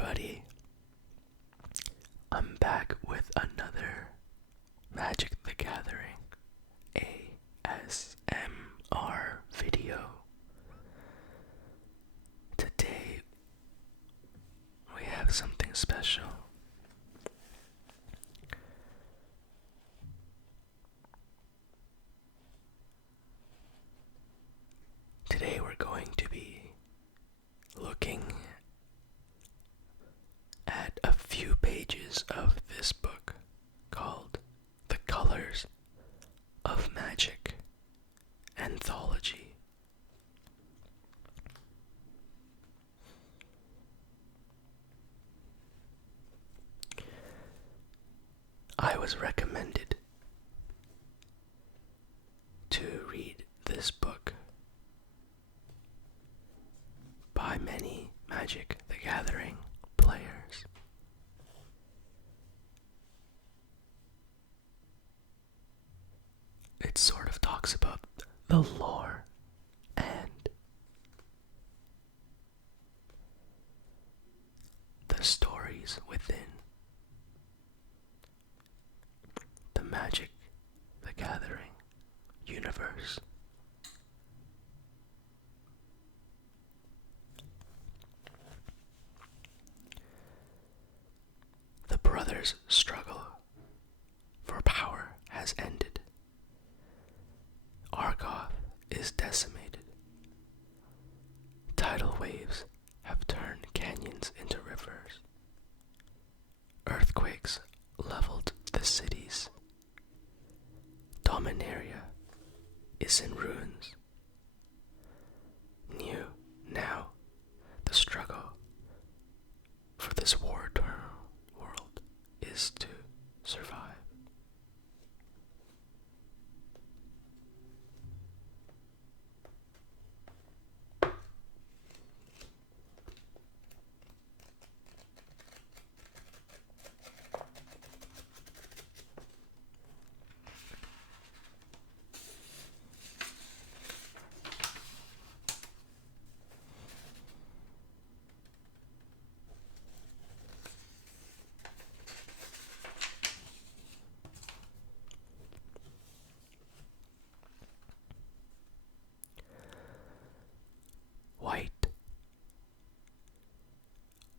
everybody. I'm back with another Magic the Gathering ASMR video. Today we have something special. Today we're going to be looking at a few pages of this book called The Colors of Magic Anthology. I was recommended to read this book by many Magic the Gathering players. It sort of talks about the lore and the stories within the Magic the Gathering universe. The brothers' struggle for power has ended. Argoth is decimated. Tidal waves have turned canyons into rivers. Earthquakes leveled the cities. Dominaria is in ruins. Now, the struggle for this war-torn world is to survive.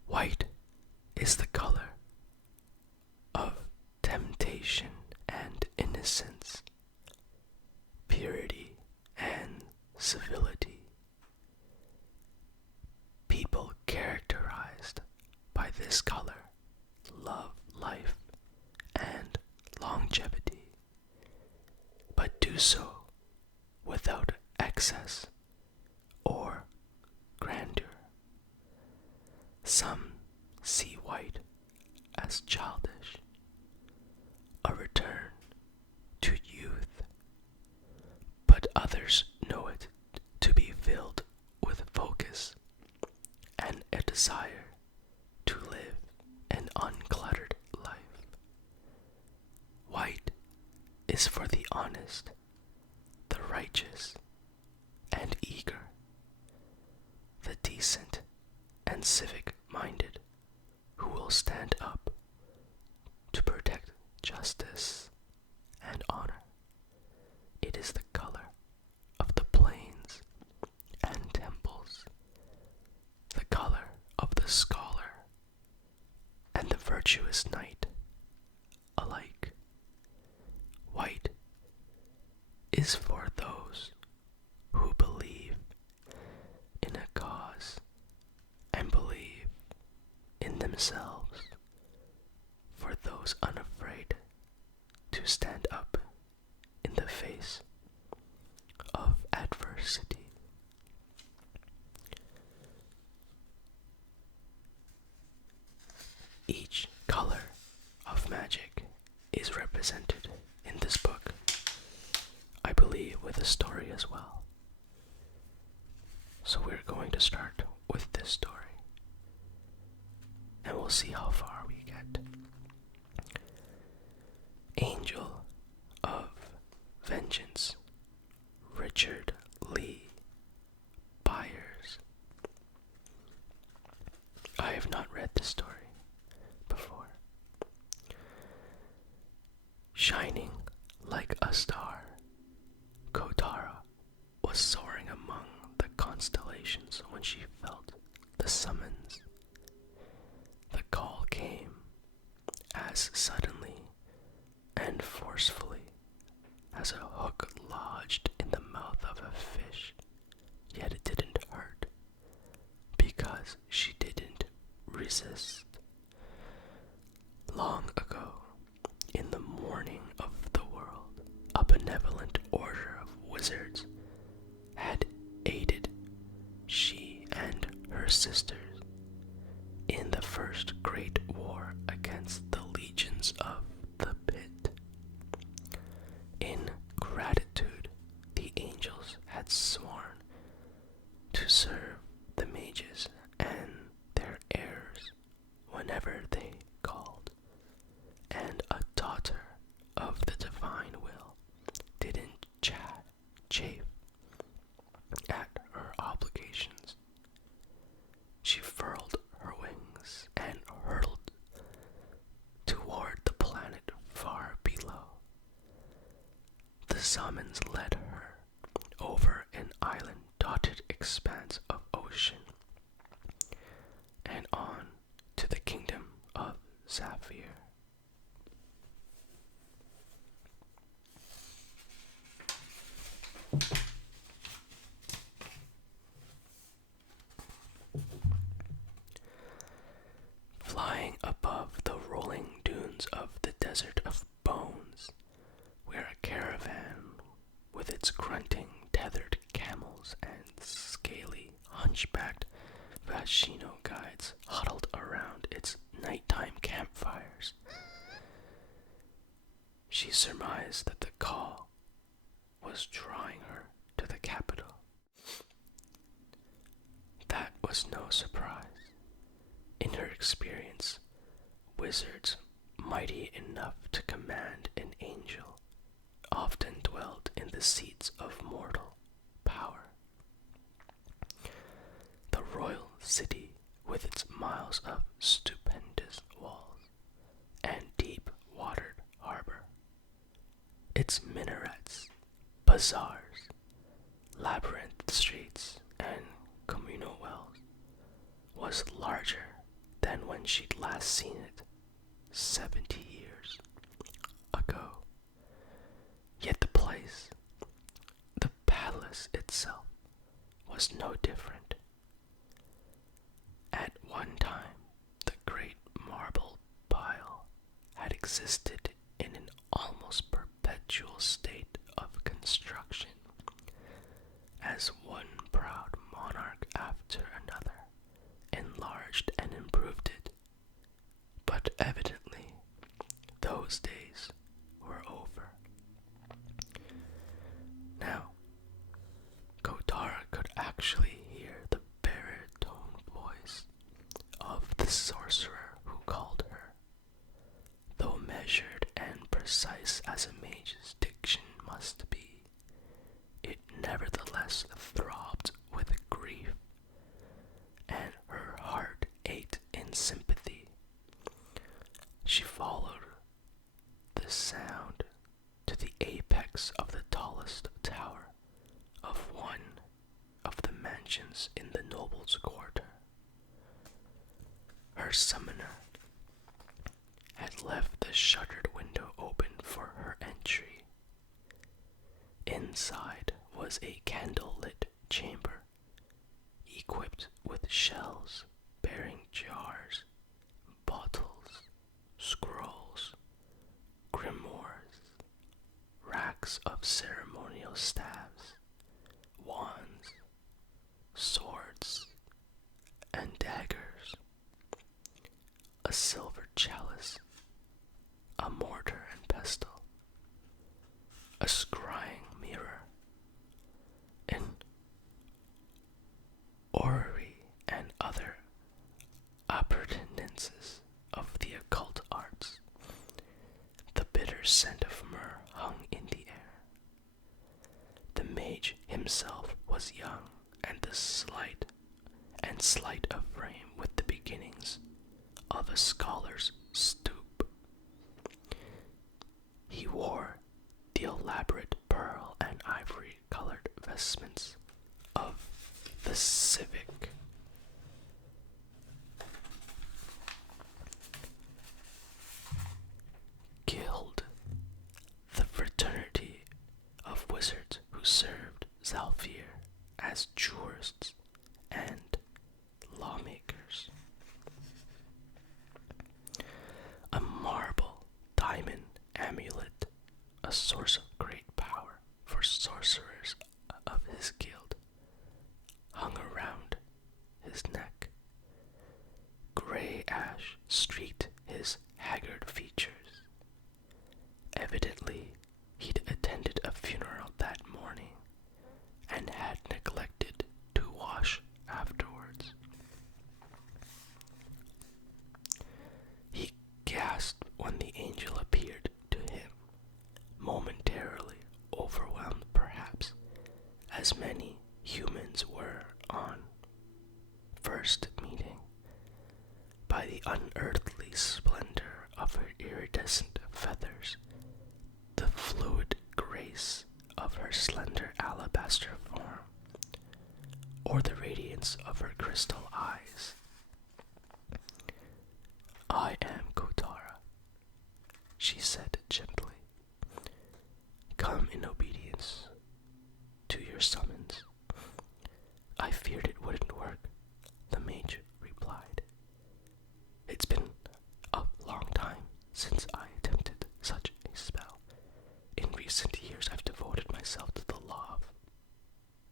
White is the color of temptation and innocence, purity and civility. People characterized by this color love life and longevity, but do so without excess or grandeur. Some see white as childish, a return to youth, but others know it to be filled with focus and a desire to live an uncluttered life. White is for the honest, the righteous, and eager, the decent and civic-minded, who will stand up to protect justice and honor. It is the color of the plains and temples, the color of the scholar and the virtuous knight alike. White is for those who believe in a cause and believe in themselves, for those unafraid to stand up in the face of adversity. Each color of magic is represented in this book, I believe, with a story as well. So we're going to start with this story, and we'll see how far we get. Angel of Vengeance, Richard Lee Byers. I I have not read this story before. Shining like a star, Kotara was soaring among the constellations when she felt the summons. The call came as suddenly and forcefully as a hook lodged in the mouth of a fish, yet it didn't hurt because she didn't resist. Long ago, in the morning of the world, a benevolent order of wizards had aided she and her sisters in the first great war against the legions of the pit. In gratitude, the angels had sworn to serve the mages and their heirs whenever they called, and a daughter of the divine will didn't chafe at her obligations. She furled her wings and hurtled toward the planet far below. The summons led her over an island-dotted expanse of ocean and on to the kingdom of Sapphire. Flying above the rolling dunes of the desert of bones, where a caravan with its grunting tethered camels and scaly hunchbacked Vashino guides huddled around its nighttime campfires. She surmised that the call was drawing her to the capital. That was no surprise. In her experience, wizards mighty enough to command an angel often dwelled in the seats of mortal power. The royal city, with its miles of stupendous walls and deep-watered harbor, its minarets, bazaars, labyrinth streets, and communal wells, was larger than when she'd last seen it 70 years ago. Yet the place, the palace itself, was no different. At one time, the great marble pile had existed in an almost perpetual state of construction, as one proud monarch after another enlarged and improved it. But evidently, those days were over. Now, Kotara could actually hear the baritone voice of the sorcerer who called her. Though measured and precise as a mage's diction must be, it nevertheless throbbed with grief, and her heart ached in sympathy. She followed the sound to the apex of the tallest tower of one of the mansions in the noble's quarter. Her summoner had left the shuttered window open for her entry. Inside was a candle-lit chamber, equipped with shelves bearing jars, bottles, scrolls, grimoires, racks of ceremonial staves, wands, swords, and daggers, a silver chalice, a mortar and pestle, a scrying mirror, an orrery, and other appurtenances of the occult arts. The bitter scent of myrrh hung in the air. The mage himself was young and slight of frame, with the beginnings a scholar's stoop. He wore the elaborate pearl and ivory-colored vestments of the civic. Guild, the fraternity of wizards who served Zalfir as jurists and lawmakers. A marble diamond amulet, a source of great power for sorcerers of his guild, hung around his neck. Gray ash streaked his haggard features. Evidently, he'd attended a funeral that morning and had neglected to wash afterwards. He gasped when the angel appeared to him, momentarily overwhelmed perhaps, as many humans were on first meeting, by the unearthly splendor of her iridescent feathers, the fluid grace of her slender alabaster form, or the radiance of her crystal eyes. "I am Kotara," she said gently. "Come in obedience to your summons." "I feared it wouldn't work," the mage replied. "It's been a long time since I attempted such a spell. In recent years, I've devoted myself to the law of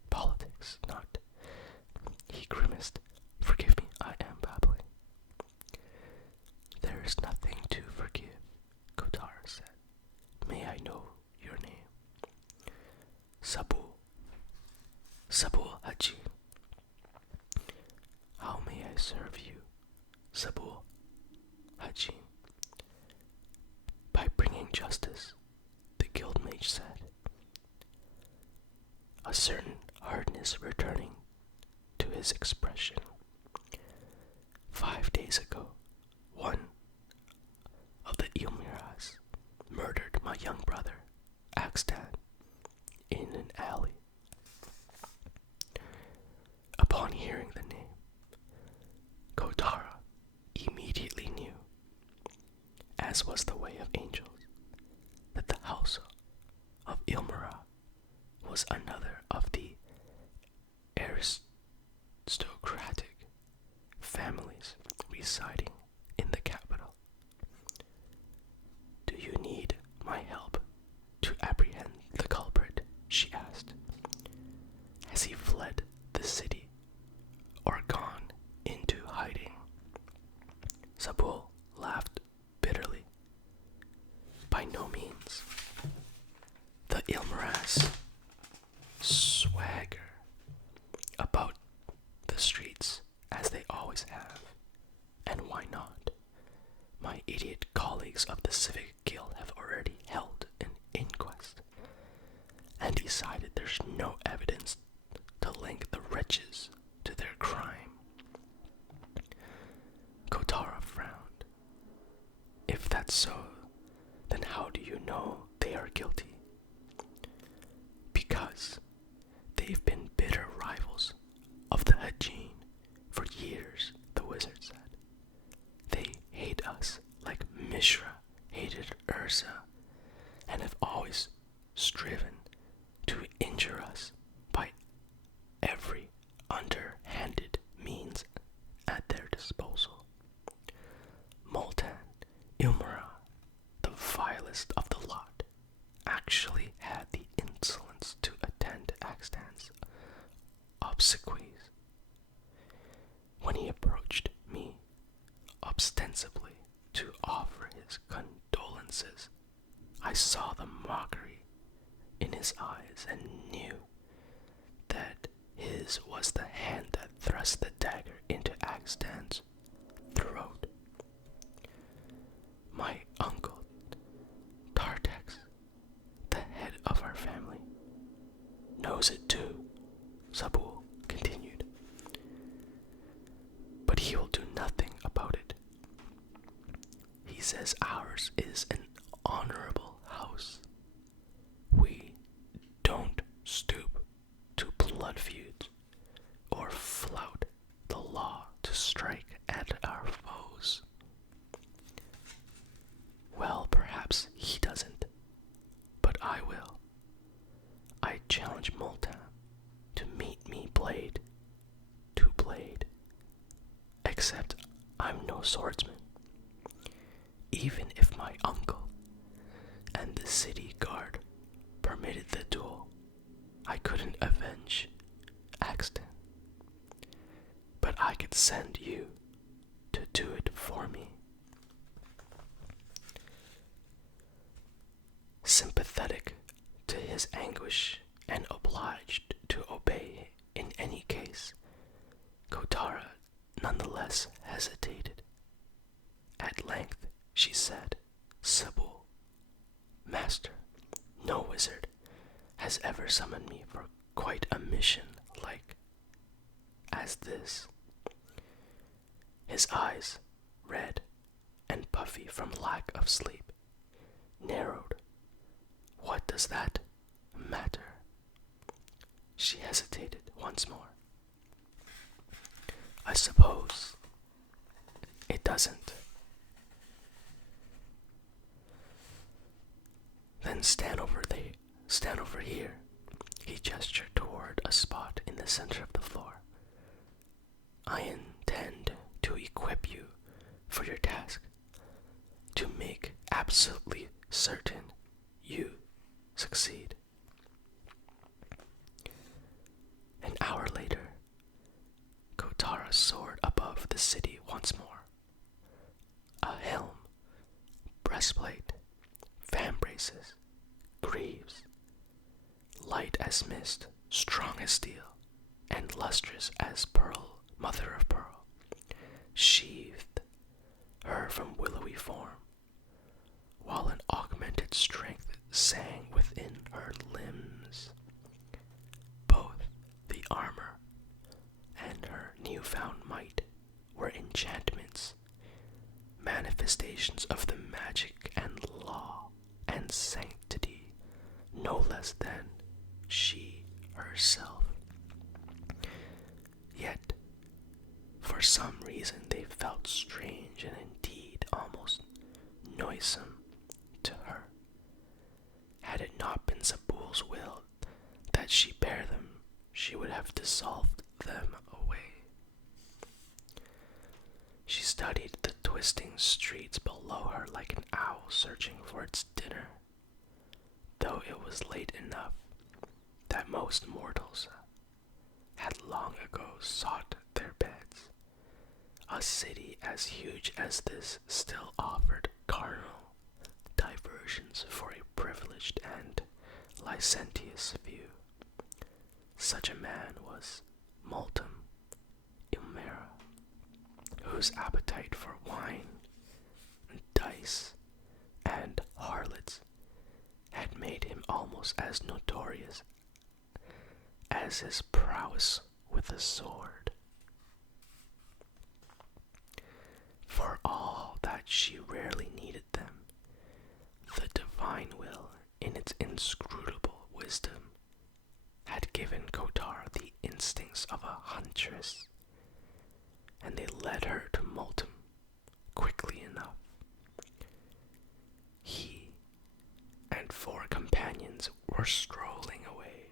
politics, not..." He grimaced. "Forgive me, I am babbling." "There is nothing to forgive," Kotara said. "May I know your name?" "Sabu. Sabu Haji." "How may I serve you, Sabu Haji?" "By bringing justice," the guild mage said, a certain hardness returning to his expression. "5 days ago, one of the Ilmiras murdered my young brother, Axtan, in an alley." Upon hearing the name, Kotara immediately knew, as was the way of angels, that the house of Ilmira was another of the aristocratic families residing in the capital. "Do you need my help to apprehend the culprit?" she asked. "Has he fled the city or gone into hiding?" Sabul laughed bitterly. "By no means. The Ilmaras swagger about the streets as they always have. And why not? My idiot colleagues of the Civic Guild have already held an inquest and decided there's no evidence to link the wretches to their crime." Kotara frowned. "If that's so, then how do you know they are guilty?" "Because they've been bitter rivals of the Hajin for years," the wizard said. "They hate us like Mishra hated Ursa, and have always striven to injure us by every underhanded means at their disposal. Multan Ilmara, the vilest of the lot, actually had the insolence to attend Axtan's obsequies. When he approached me, ostensibly to offer his condolences, I saw the mockery in his eyes and knew that his was the hand that thrust the dagger into Axtan's throat. My uncle, Tartex, the head of our family, knows it too," Sabul continued. "But he will do nothing about it. says ours is an honorable house. We don't stoop to blood feuds or flout the law to strike at our foes. Well, perhaps he doesn't, but I will. I challenge Multam to meet me blade to blade, except I'm no swordsman. Even if my uncle and the city guard permitted the duel, I couldn't avenge Axton. But I could send you to do it for me. Sympathetic to his anguish and obliged to obey in any case, Kotara nonetheless hesitated. At length she said, "Sabu, master, no wizard has ever summoned me for quite a mission like as this." His eyes, red and puffy from lack of sleep, narrowed. What does that matter? She hesitated once more. I suppose it doesn't. Then stand over here. He gestured toward a spot in the center of the floor. I intend to equip you for your task, to make absolutely certain you succeed. An hour later, Kotara soared above the city once more. A helm, breastplate, fan braces, greaves, light as mist, strong as steel, and lustrous as pearl, mother of pearl, sheathed her from willowy form, while an augmented strength sang within her limbs. Both the armor and her newfound might were enchantments, manifestations of the magic and law and sanctity, no less than she herself. Yet, for some reason, they felt strange and indeed almost noisome to her. Had it not been Zabul's will that she bear them, she would have dissolved them away. She studied the twisting streets below her like an owl searching for its dinner, though it was late enough that most mortals had long ago sought their beds. A city as huge as this still offered carnal diversions for a privileged and licentious few. Such a man was Multum Ilmera, whose appetite for wine, dice, and harlots had made him almost as notorious as his prowess with a sword. For all that she rarely needed them, the divine will, in its inscrutable wisdom, had given Kotara the instincts of a huntress, and they led her to Multum quickly enough. He and 4 companions were strolling away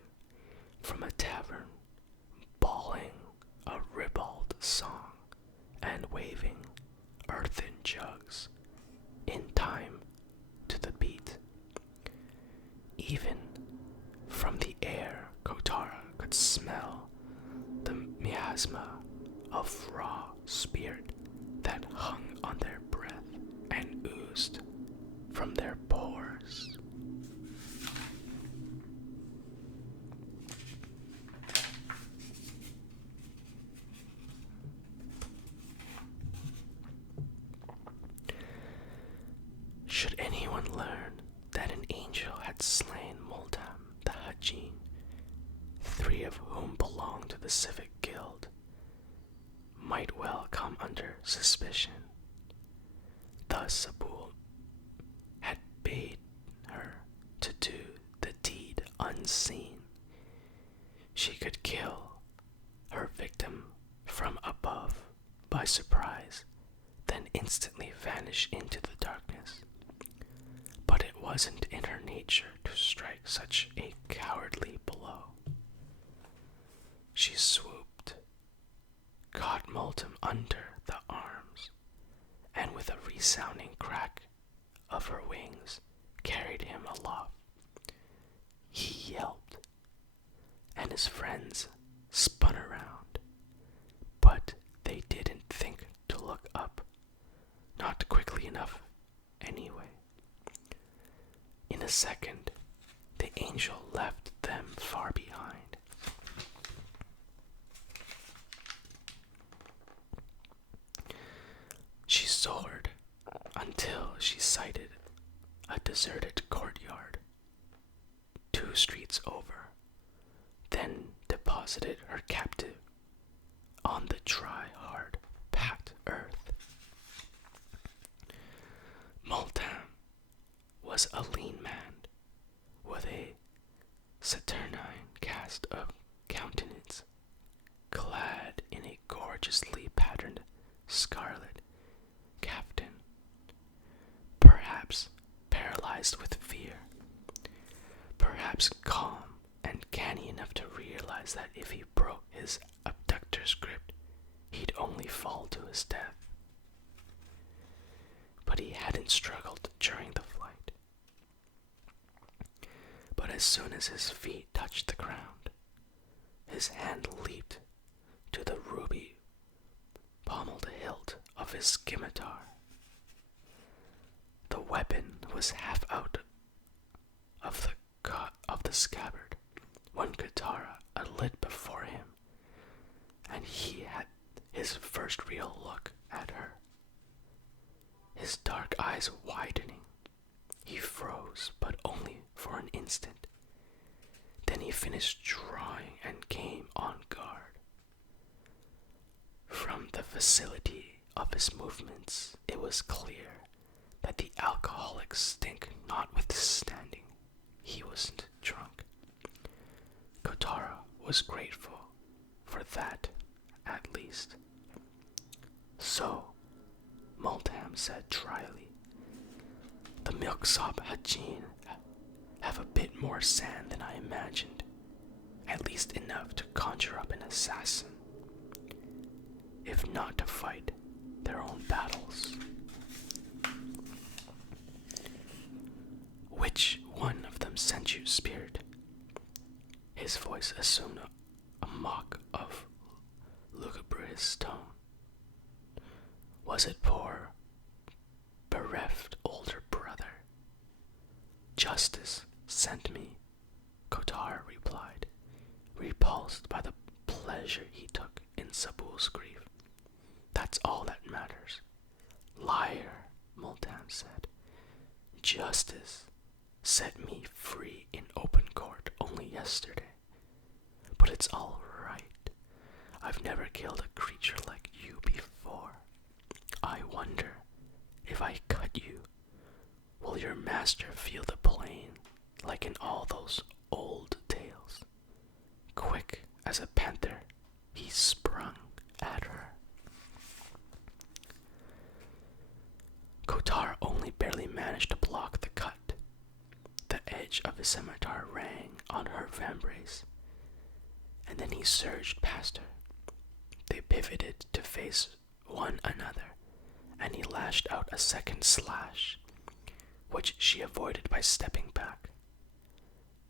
from a tavern, bawling a ribald song and waving earthen jugs in time to the beat. Even from the air, Kotara could smell the miasma of raw spirit that hung on their breath and oozed from their pores. Should anyone learn that an angel had slain Multam the Hajin, 3 of whom belonged to the civic guild, might well come under suspicion. Thus Sabul bade her to do the deed unseen. She could kill her victim from above by surprise, then instantly vanish into the darkness. But it wasn't in her nature to strike such a cowardly blow. She swooped, caught Multum under the arms, and with a resounding crack of her wings, carried him aloft. He yelped, and his friends spun around, but they didn't think to look up, not quickly enough anyway. In a second, the angel left them far behind. She soared until she sighted a deserted courtyard 2 streets over, then deposited her captive on the dry, hard, packed earth. Multam was a lean man with a saturnine cast of countenance, clad in a gorgeously patterned scarlet caftan, perhaps paralyzed with fear, perhaps calm and canny enough to realize that if he broke his abductor's grip, he'd only fall to his death. But he hadn't struggled during the flight. But as soon as his feet touched the ground, his hand leaped to the ruby pommeled hilt of his scimitar. The weapon was half out of the scabbard when Katara lit before him, and he had his first real look at her. His dark eyes widening, he froze, but only for an instant. Then he finished drawing and came on guard. From the facility of his movements, it was clear that the alcoholic stink notwithstanding, he wasn't drunk. Kotara was grateful for that, at least. So, Multam said dryly, the milksop Hajin have a bit more sand than I imagined, at least enough to conjure up an assassin, if not to fight their own battles. Which one of them sent you, spirit? His voice assumed a mock of lugubrious tone. Was it poor, bereft older brother? Justice sent me, Kotar replied, repulsed by the pleasure he took in Sabul's grief. That's all that matters. Liar, Multam said. Justice set me free in open court only yesterday. But it's all right. I've never killed a creature like you before. I wonder, if I cut you, will your master feel the pain like in all those old tales? Quick as a panther, he sprung at her. Kotar only barely managed to block the cut. The edge of his scimitar rang on her vambrace, and then he surged past her. They pivoted to face one another, and he lashed out a second slash, which she avoided by stepping back.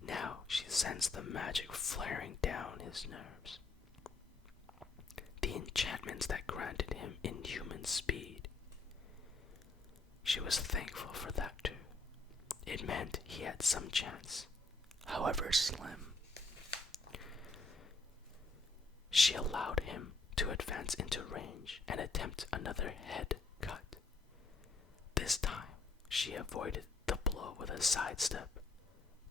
Now she sensed the magic flaring down his nerves. The enchantments that granted him inhuman speed. She was thankful for that too. It meant he had some chance, however slim. She allowed him to advance into range and attempt another head cut. This time, she avoided the blow with a sidestep,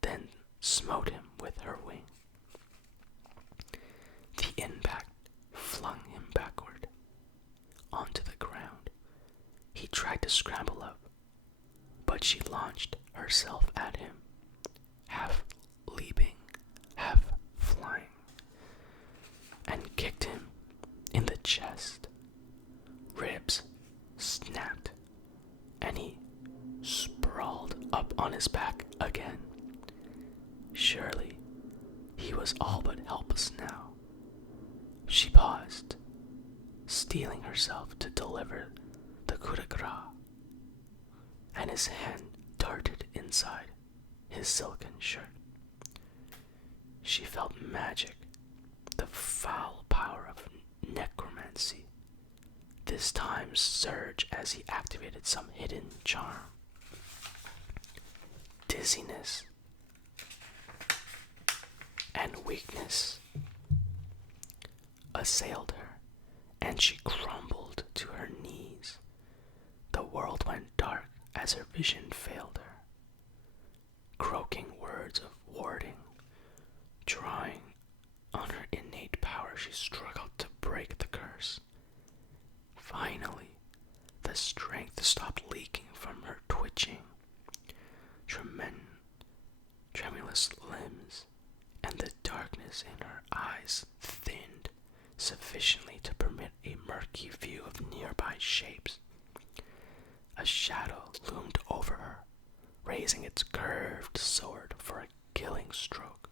then smote him with her wing. The impact flung him backward, onto the ground. He tried to scramble up, but but she launched herself at him, half leaping, half flying, and kicked him in the chest. Ribs snapped, and he sprawled up on his back again. Surely he was all but helpless now. She paused, steeling herself to deliver the coup de grace, and his hand darted inside his silken shirt. She felt magic, the foul power of necromancy, this time surge as he activated some hidden charm. Dizziness and weakness assailed her, and she crumbled to her knees. The world went dark as her vision failed her. Croaking words of warding, drawing on her innate power, she struggled to break the curse. Finally, the strength stopped leaking from her twitching, tremulous limbs, and the darkness in her eyes thinned sufficiently to permit a murky view of nearby shapes. A shadow loomed over her, raising its curved sword for a killing stroke.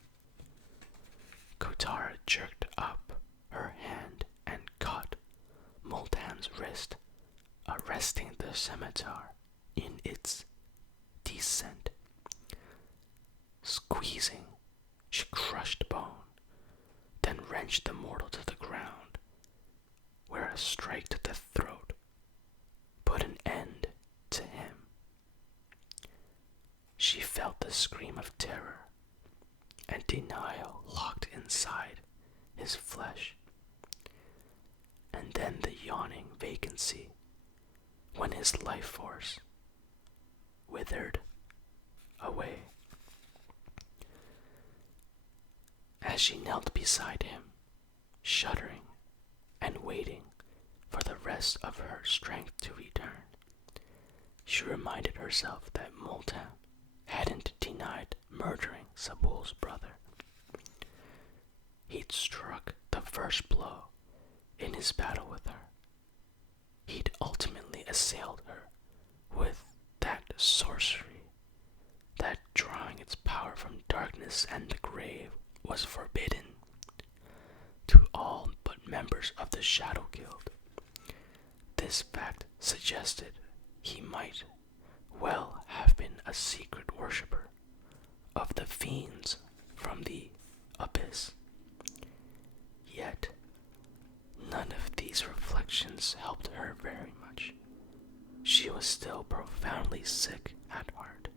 Kotara jerked up her hand and caught Multam's wrist, arresting the scimitar in its descent. Squeezing, she crushed bone, then wrenched the mortal to the ground, where a strike to the throat put an end to him. She felt the scream of terror and denial locked inside his flesh, and then the yawning vacancy when his life force withered away. As she knelt beside him, shuddering and waiting for the rest of her strength to return, she reminded herself that Multam hadn't denied murdering Sabul's brother. He'd struck the first blow in his battle with her. He'd ultimately assailed her with that sorcery, that drawing its power from darkness and the grave was forbidden to all but members of the Shadow Guild. This fact suggested he might well have been a secret worshipper of the fiends from the abyss. Yet, none of these reflections helped her very much. She was still profoundly sick at heart.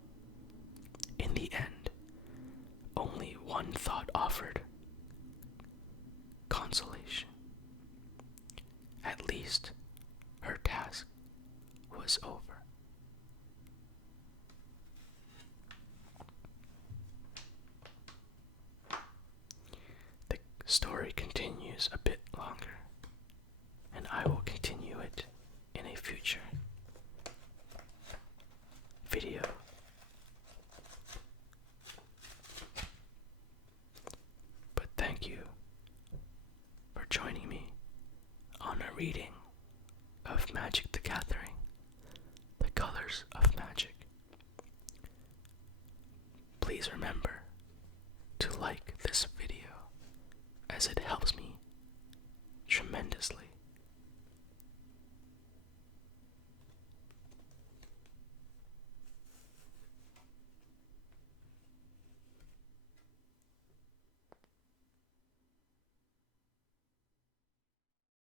In the end, only one thought offered consolation. At least her task was over. The story continues a bit longer, and I will continue it in a future video. But thank you for joining me on a reading of Magic the Gathering, The Colors of Magic. Please remember to like this